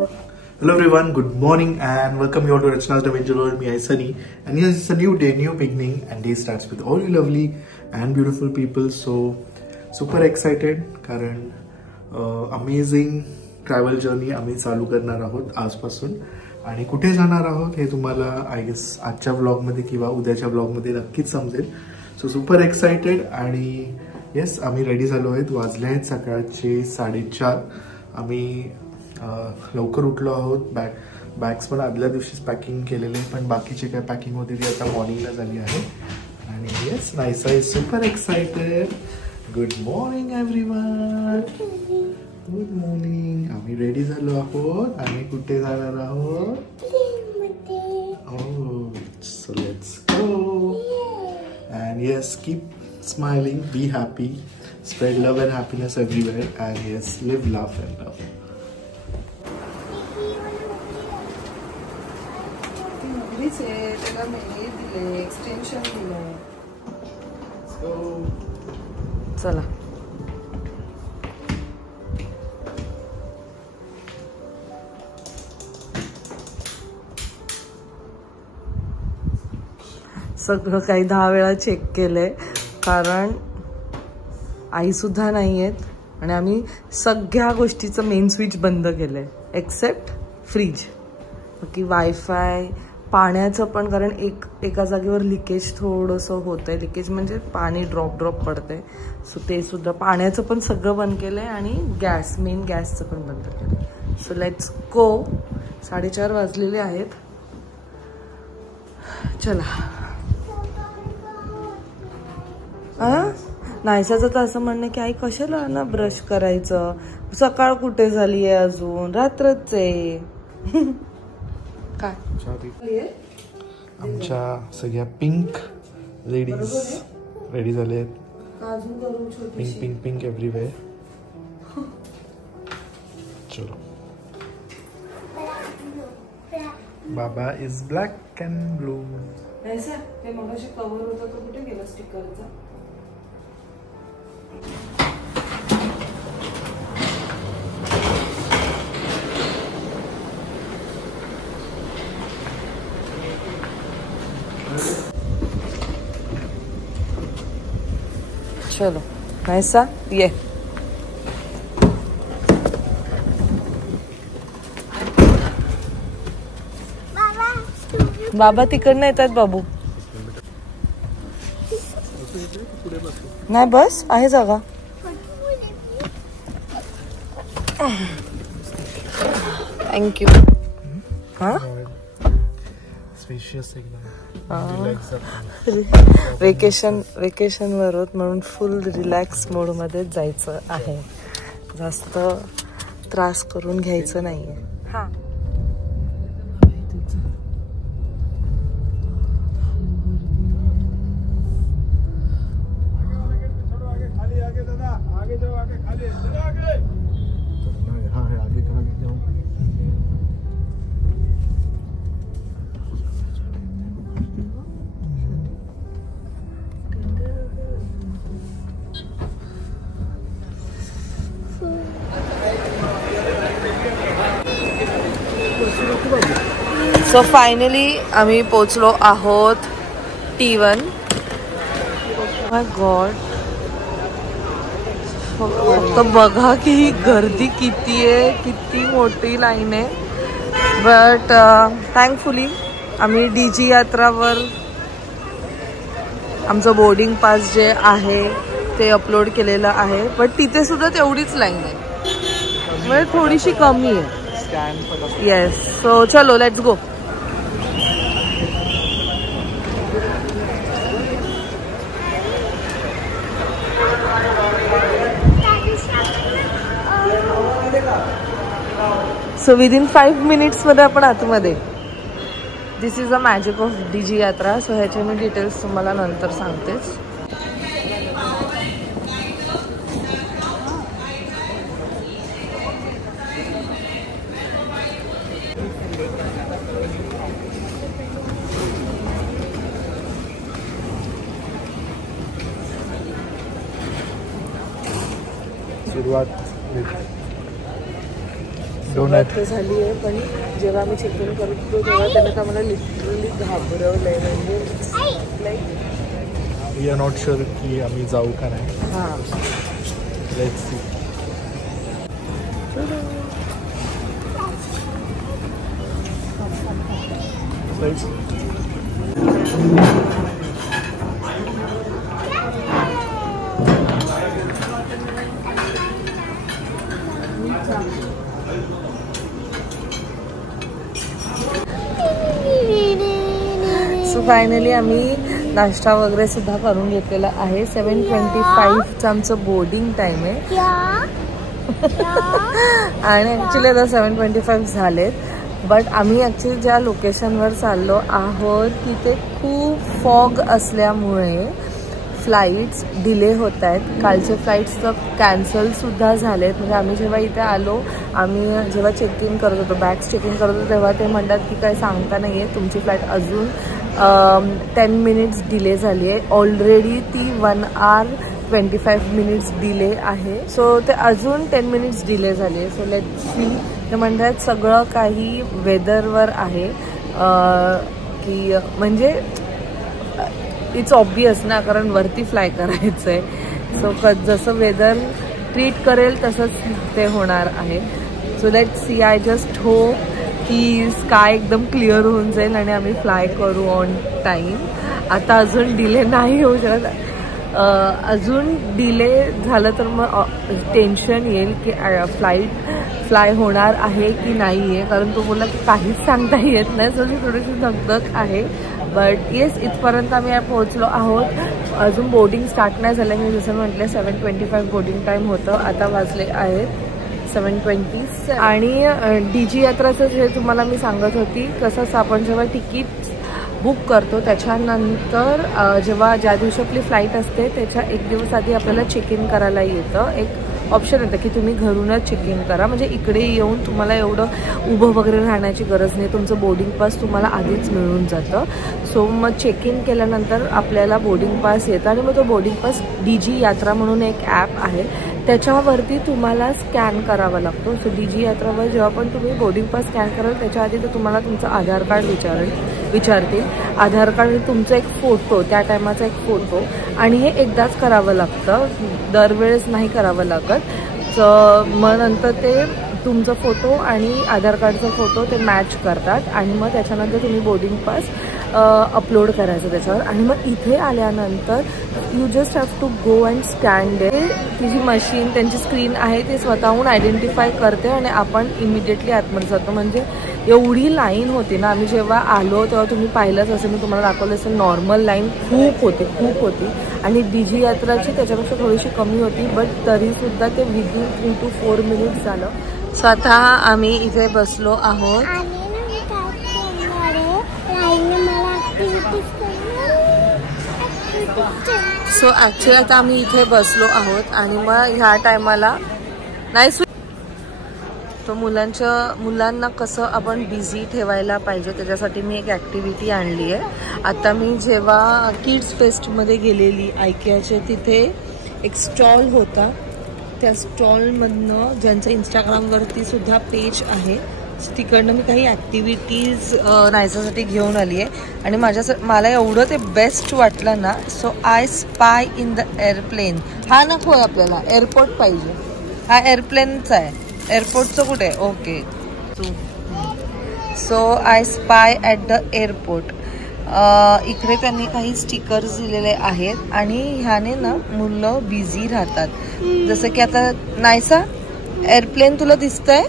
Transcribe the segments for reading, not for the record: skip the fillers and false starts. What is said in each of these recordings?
Hello everyone, good morning and welcome you all to Rachna's Adventure World. Me, I Sunny, and yes, it's a new day, new beginning, and day starts with all you lovely and beautiful people. So super excited कारण amazing travel journey आम्ही चालू करणार आहोत आजपासून आणि कुठे जाणार आहोत हे तुम्हाला आय गेस आजच्या ब्लॉग मध्ये किंवा उद्याच्या ब्लॉग मध्ये नक्कीच समजेल. सो सुपर एक्साइटेड आणि येस आम्ही रेडी झालो आहेत. वाजले आहेत सकाळचे 4:30. आम्ही लवकर उठलो आहोत. बॅग्स पण आदल्या दिवशीच पॅकिंग केलेले पण बाकीचे काय पॅकिंग होती ती आता मॉर्निंगला झाली आहे. आणि yes Naysa is super excited. Good morning everyone. Good morning. आम्ही रेडी झालो आहोत आणि कुठे जाणार आहोत. Oh, so let's go. And yes, keep smiling, be happy, spread love and happiness everywhere, and yes, live, laugh and love. चला सगळं काही 10 वेळा चेक केलंय कारण आई सुद्धा नाहीयेत आणि आम्ही सगळ्या गोष्टीचं मेन स्विच बंद केलंय एक्सेप्ट फ्रीज. बाकी वायफाय पाण्याचं पण कारण एका जागेवर लिकेज थोडंसं होतंय. लिकेज म्हणजे पाणी ड्रॉप पडतंय. सो ते सुद्धा पाण्याचं पण सगळं बंद केलंय आणि मेन गॅसचं पण बंद केलंय. So let's go. 4:30 वाजलेले आहेत. चला. नायसाचं तर असं म्हणणं की आई कशाला ना ब्रश करायचं, सकाळ कुठे झाली आहे अजून, रात्रच आहे. काय आमच्या सगळ्या पिंक लेडीज रेडी झाले आहेत. Pink pink pink everywhere. चलो. बाबा इज ब्लॅक अँड ब्लू. ते मगाशी कव्हर होता तो कुठे गेला स्टिकरचा. चलो नायसा ये. बाबा तिकडनं येतात बाबू. नाही बस आहे जागा. थँक्यू. हा स्पेशियस एकदम. वेकेशन वर होत म्हणून फुल रिलॅक्स मोड मध्ये जायचं आहे. जास्त त्रास करून घ्यायचं नाहीये. हा सो फायनली आम्ही पोचलो आहोत T1. माय गॉड. फक्त बघा की ही गर्दी किती आहे, किती मोठी लाईन आहे. बट थँकफुली आम्ही DG यात्रावर आमचं बोर्डिंग पास जे आहे ते अपलोड केलेलं आहे. बट तिथे सुद्धा तेवढीच लाईन आहे म्हणजे थोडीशी कमी आहे. येस. सो चलो let's go. So within 5 minutes मध्ये आपण आतमध्ये. This is a magic of DG Yatra. So ह्याचे मी डिटेल्स तुम्हाला नंतर सांगतेच. सुरुवात डोनट झाली आहे. पण जेव्हा आम्ही चेक इन करतो तेव्हा त्यांना तर मला लिटरली घाबरवलंय. म्हणजे like we are not sure की आम्ही जाऊ का नाही. हां लेट्स सी. सो फायनली आम्ही नाश्ता वगैरे सुद्धा करून घेतलेला आहे. 7:25चं आमचं बोर्डिंग टाईम आहे आणि ॲक्च्युली आता 7:25 झालेत. बट आम्ही ॲक्च्युली ज्या लोकेशनवर चाललो आहोत तिथे खूप फॉग असल्यामुळे फ्लाईट्स डिले होत आहेत. कालचे फ्लाईट्स तर कॅन्सलसुद्धा झालेत. म्हणजे आम्ही जेव्हा इथे आलो, आम्ही जेव्हा चेक इन करत होतो, बॅग्स चेक इन करत होतो, तेव्हा ते म्हणतात की काय सांगता नाही आहे, तुमची फ्लाईट अजून 10 मिनिट्स डिले झाली आहे. ऑलरेडी ती 1 hour 25 minutes डिले आहे. सो ते अजून 10 मिनिट्स डिले झाली आहे. So let's see. ते म्हणतात सगळं काही वेदरवर आहे की म्हणजे इट्स ऑब्वियस ना, कारण वरती फ्लाय करायचं आहे. सो जसं वेदर ट्रीट करेल तसंच ते होणार आहे. So let's see. I just hope की स्काय एकदम क्लिअर होऊन जाईल आणि आम्ही फ्लाय करू ऑन टाईम. आता अजून डिले नाही होऊ शकत. अजून डिले झालं तर मग टेन्शन येईल की फ्लाय होणार आहे की नाही आहे, कारण तो बोलला की काहीच सांगता येत नाही. सो थोडीशी धगधग आहे. बट येस, इथपर्यंत आम्ही पोहोचलो आहोत. अजून बोर्डिंग स्टार्ट नाही झालं. मी जसं म्हटलं 7:25 बोर्डिंग टाईम होतं. आता वाजले आहेत 7:20. आणि DG यात्राचं जे तुम्हाला मी सांगत होती तसंच आपण जेव्हा तिकीट बुक करतो त्याच्यानंतर जेव्हा ज्या दिवशी आपली फ्लाईट असते त्याच्या एक दिवस आधी आपल्याला चेक इन करायला येतं. एक ऑप्शन येतं की तुम्ही घरूनच चेक इन करा. म्हणजे इकडे येऊन तुम्हाला एवढं उभं वगैरे राहण्याची गरज नाही. तुमचं बोर्डिंग पास तुम्हाला आधीच मिळून जातं. सो मग चेक इन केल्यानंतर आपल्याला बोर्डिंग पास येतं आणि मग तो बोर्डिंग पास DG यात्रा म्हणून एक ॲप आहे त्याच्यावरती तुम्हाला स्कॅन करावा लागतो. सो DG यात्रावर जेव्हा पण तुम्ही बोर्डिंग पास स्कॅन कराल त्याच्या आधी तर तुम्हाला तुमचं आधार कार्ड विचारतील. आधार कार्ड तुमचा एक फोटो, त्या टायमाचा एक फोटो, आणि हे एकदाच करावं लागतं, दरवेळेस नाही करावं लागत. मग नंतर ते तुमचा फोटो आणि आधार कार्डचा फोटो ते मॅच करतात आणि मग त्याच्यानंतर तुम्ही बोर्डिंग पास अपलोड करायचं त्याच्यावर. आणि मग इथे आल्यानंतर you just have to go and stand. ती जी मशीन, त्यांची स्क्रीन आहे ते स्वतःहून आयडेंटिफाय करते आणि आपण इमिडिएटली आतमध्ये जातो. म्हणजे एवढी लाईन होती ना, आम्ही जेव्हा आलो तेव्हा तुम्ही पाहिलंच असेल, मी तुम्हाला दाखवलं असेल, नॉर्मल लाईन खूप होती आणि DG यात्राची त्याच्यापेक्षा थोडीशी कमी होती. बट तरीसुद्धा ते विदिन 3 to 4 मिनिट्स झालं. स्वतः आम्ही इथे बसलो आहोत. सो ॲक्च्युली आता आम्ही इथे बसलो आहोत आणि मग ह्या टायमाला नाही तो मुलांना कसं आपण बिझी ठेवायला पाहिजे त्याच्यासाठी मी एक ॲक्टिव्हिटी आणली आहे. आता मी जेव्हा किड्स फेस्टमध्ये गेलेली IKEAच्या तिथे एक स्टॉल होता. त्या स्टॉलमधनं ज्यांचं इंस्टाग्रामवरती सुद्धा पेज आहे तिकडनं मी काही ॲक्टिव्हिटीज नायसासाठी घेऊन आली आहे आणि मला एवढं ते बेस्ट वाटलं ना. So I spy in the airplane. हा नको आहे आपल्याला, एअरपोर्ट पाहिजे. हा एअरप्लेनचा आहे, एअरपोर्टचं कुठे आहे? Okay. So I spy at the airport. इकडे त्यांनी काही स्टिकर्स दिलेले आहेत आणि ह्याने ना मुलं बिझी राहतात. जसं की आता नायसा एअरप्लेन तुला दिसतंय?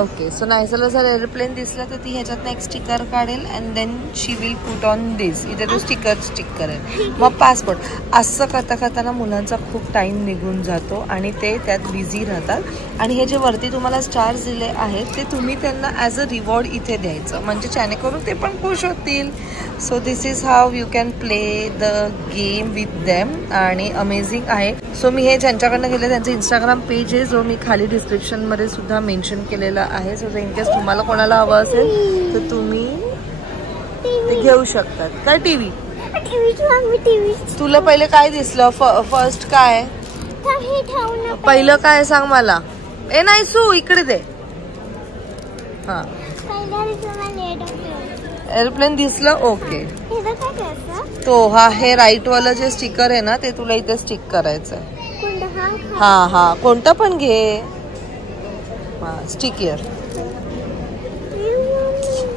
ओके. सो नायसाला जर एअरप्लेन दिसलं तर ती ह्याच्यातनं एक स्टिकर काढेल and then she will put on this. इथे तो स्टिकर स्टिक करेल. मग पासपोर्ट. असं करता मुलांचा खूप टाईम निघून जातो आणि ते त्यात बिझी राहतात. आणि हे जे वरती तुम्हाला स्टार्स दिले आहेत ते तुम्ही त्यांना ॲज अ रिवॉर्ड इथे द्यायचं, म्हणजे जेणेकरून ते पण खुश होतील. So this is how you can play the game with them आणि अमेझिंग आहे. सो मी हे ज्यांच्याकडनं गेले त्यांचं इंस्टाग्राम पेज आहे जो मी खाली डिस्क्रिप्शनमध्ये सुद्धा मेन्शन केलेला आहे. सो इन केस तुम्हाला कोणाला हवं असेल तर तुम्ही ते घेऊ शकतात. काय टीव्ही तुला पहिले काय दिसलं? फर्स्ट काय पहिलं काय सांग मला. ए नाही सू इकडे दे. हा एअरप्लेन दिसलं ओके. तो हा हे राईट वाला जे स्टिकर आहे ना ते तुला इथे स्टिक करायचं आहे. हा हा कोणता पण घे. हा स्टिक हिअर.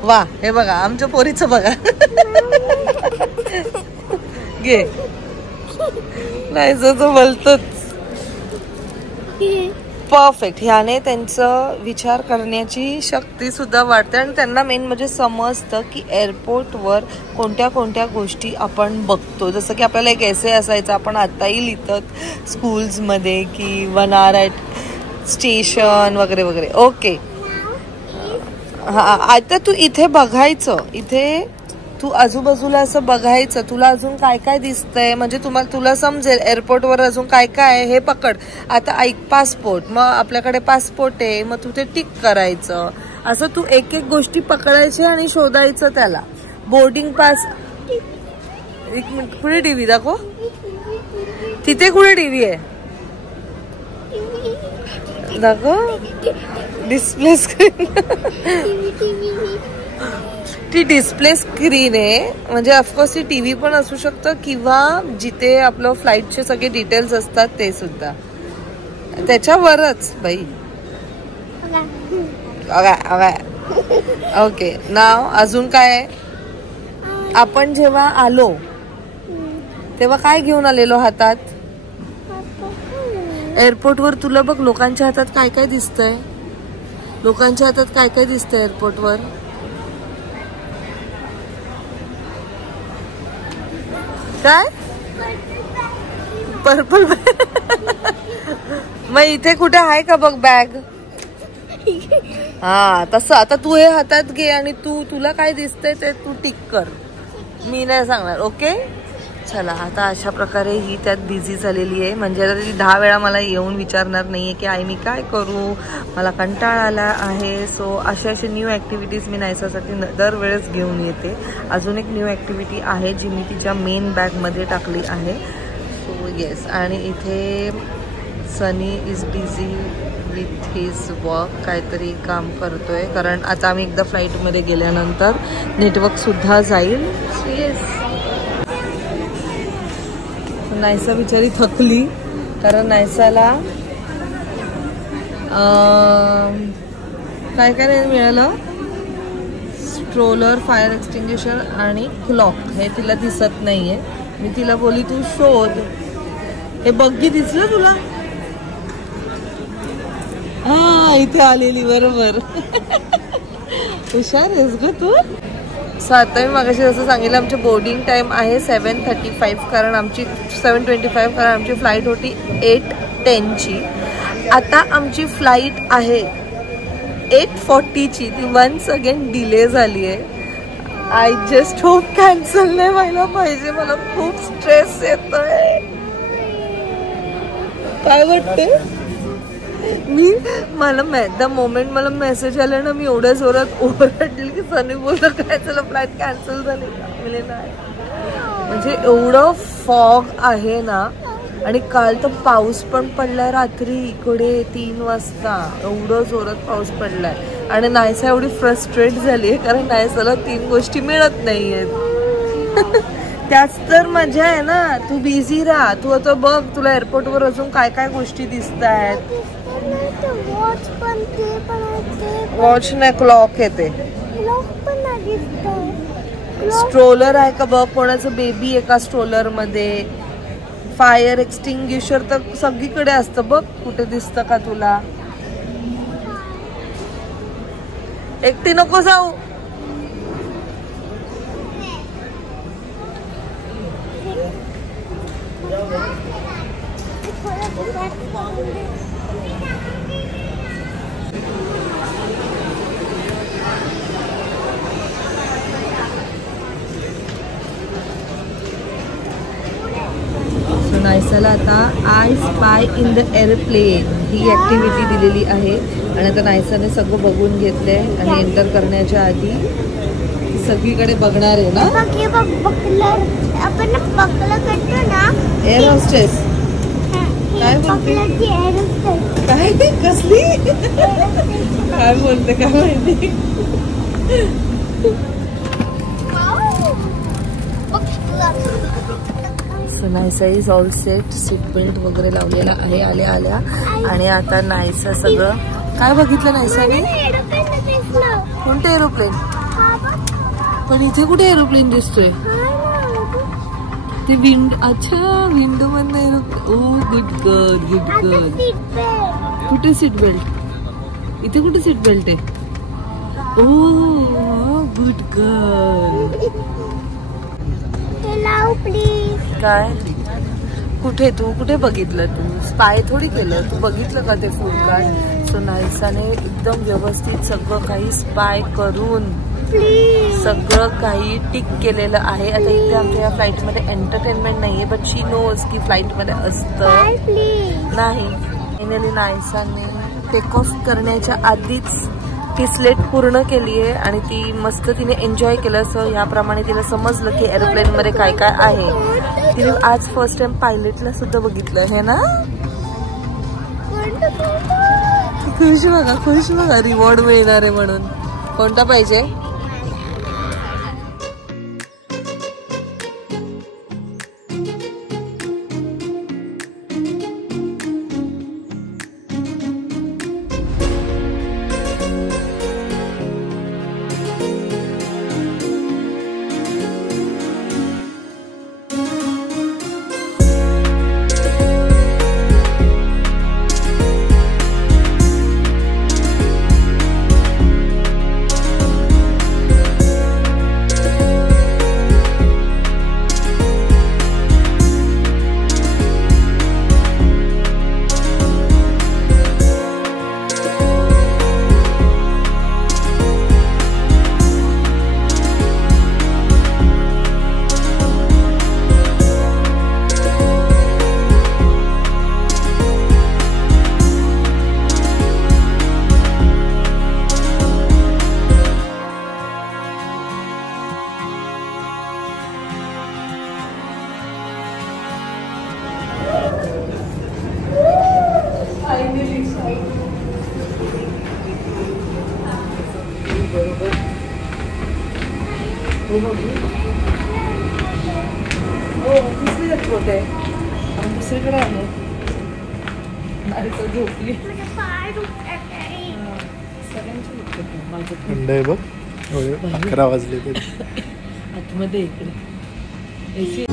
वा हे बघा आमच्या पोरीचं बघा. घे. नाही जो बोलतोच. परफेक्ट. ह्याने त्यांचं विचार करण्याची शक्ती सुद्धा वाढते आणि त्यांना मेन म्हणजे समजतं की एअरपोर्टवर कोणत्या कोणत्या गोष्टी आपण बघतो. जसं की आपल्याला एक एसे असायचं, आपण आताही लिहितात स्कूल्समध्ये की 1 hour ॲट स्टेशन वगैरे वगैरे. ओके हा आता तू इथे बघायचं, इथे तू आजूबाजूला असं बघायचं. तुला अजून काय काय दिसतंय म्हणजे तुला समजेल एअरपोर्टवर अजून काय काय आहे हे पकड. आता ऐक पासपोर्ट, मग आपल्याकडे पासपोर्ट आहे मग तू ते टिक करायचं. असं तू एक एक गोष्टी पकडायच्या आणि शोधायचं त्याला. Boarding pass. एक मिनिट कुठे टीव्ही दाखव. तिथे कुठे टीव्ही आहे दाखव. Display screen. ती डिस्प्ले स्क्रीन आहे म्हणजे ऑफकोर्स ती टीव्ही पण असू शकतं किंवा जिथे आपलं फ्लाईटचे सगळे डिटेल्स असतात ते सुद्धा त्याच्यावरच बाई. ओके नाव अजून काय. आपण जेव्हा आलो तेव्हा काय घेऊन आलेलो हातात. एअरपोर्टवर तुला बघ लोकांच्या हातात काय काय दिसतंय. लोकांच्या हातात काय काय दिसतंय एअरपोर्टवर. काय पर्पल. मग इथे कुठे आहे का बघ बॅग. हा तसं आता तू हे हातात घे आणि तुला काय दिसतंय ते तू टिक कर. मी नाही सांगणार. ओके चला आता अशा प्रकारे ही त्यात बिझी झालेली आहे. म्हणजे आता ती 10 वेळा मला येऊन विचारणार नाहीये की आई मी काय करू, मला कंटाळा आला आहे. सो असे न्यू ॲक्टिव्हिटीज मी नायसासाठी दरवेळेस घेऊन येते. अजून एक न्यू ॲक्टिव्हिटी आहे जी मी तिच्या मेन बॅगमध्ये टाकली आहे. So yes. आणि इथे Sunny is busy with his work. काहीतरी काम करतोय कारण आता आम्ही एकदा फ्लाईटमध्ये गेल्यानंतर नेटवर्कसुद्धा जाईल. So yes. नायसा बिचारी थकली कारण नायसाला काय काय नाही मिळालं. स्ट्रोलर, फायर एक्सटिंग्विशर आणि क्लॉक. हे तिला दिसत नाहीये. मी तिला बोली तू शोध. हे बग्गी दिसलं तुला. हा इथे आलेली बरोबर. हुशार आहेस ग तू. आता मी मागाशी जसं सांगितलं आमची बोर्डिंग टाईम आहे 7:35 कारण आमची 7:25 कारण आमची फ्लाईट होती 8:10ची. आता आमची फ्लाईट आहे 8:40ची. ती वन्स अगेन डिले झाली आहे. आय जस्ट होप कॅन्सल नाही व्हायला पाहिजे. मला खूप स्ट्रेस येतोय. काय वाटते द मोमेंट मला मेसेज आला ना मी एवढ्या जोरात ओरडली की सनी बोलतो काय चला फ्लाईट कॅन्सल झाली का. नाही म्हणजे एवढं फॉग आहे ना. आणि काल तर पाऊस पण पडलाय रात्री इकडे 3 वाजता. एवढं जोरात पाऊस पडलाय आणि नायसा एवढी फ्रस्ट्रेट झाली आहे कारण नायसाला 3 गोष्टी मिळत नाहीयेत. त्याच तर मजा आहे ना. तू बिझी राहा. तू आता बघ तुला एअरपोर्टवर अजून काय काय गोष्टी दिसत आहेत. वॉच नाही क्लॉक येते. स्ट्रोलर आहे का बघ. कोणाचं बेबी आहे का स्ट्रोलर मध्ये. फायर एक्सटिंग्विशर तर सगळीकडे असतं बघ. कुठे दिसतं का तुला. एकटी नको जाऊ. नायसाला आता I spy in the airplane he activity दिलेली आहे. आणि आता नायसाने सगळं बघून घेतलंय आणि एंटर करण्याच्या आधी सगळीकडे बघणार आहे ना. आपण बकला करतो ना एअर होस्टेस. काय बोलते काय ते कसली काय बोलते काय माहिती. So Naysa is all set. Seat belt वगैरे लावलेला आहे आल्या आल्या. आणि आता नायसा सगळं काय बघितलं नायसाने. कोणतं एरोप्लेन. पण इथे कुठे एरोप्लेन दिसतोय. ते अच्छा विंडो मधनं एरोप्लेन. ओ गुड गर्ल गुड गर्ल. कुठे सीट बेल्ट. इथे कुठे सीट बेल्ट आहे. ओ गुड गर्ल. काय कुठे तू कुठे बघितलं. तू स्पाय थोडी केलं. तू बघितलं का ते फूड कार्ड. सो नायसाने एकदम व्यवस्थित सगळं काही स्पाय करून सगळं काही टिक केलेलं आहे. आता इथे आमच्या या फ्लाईट मध्ये एंटरटेनमेंट नाहीये बट शी नोज की फ्लाईट मध्ये असतं नाही. फायनली नायसाने टेक ऑफ करण्याच्या आधीच ती स्लेट पूर्ण केली आहे आणि ती मस्त तिने एन्जॉय केलं. सो याप्रमाणे तिला समजलं की एरोप्लेन मध्ये काय काय आहे. तिने आज फर्स्ट टाइम पायलटला सुद्धा बघितलं हे ना. खुश बघा रिवॉर्ड मिळणार आहे म्हणून. कोणता पाहिजे. होते दुसरीकडे आहे. झोपली बघ 11 वाजले. आतमध्ये इकडे एसी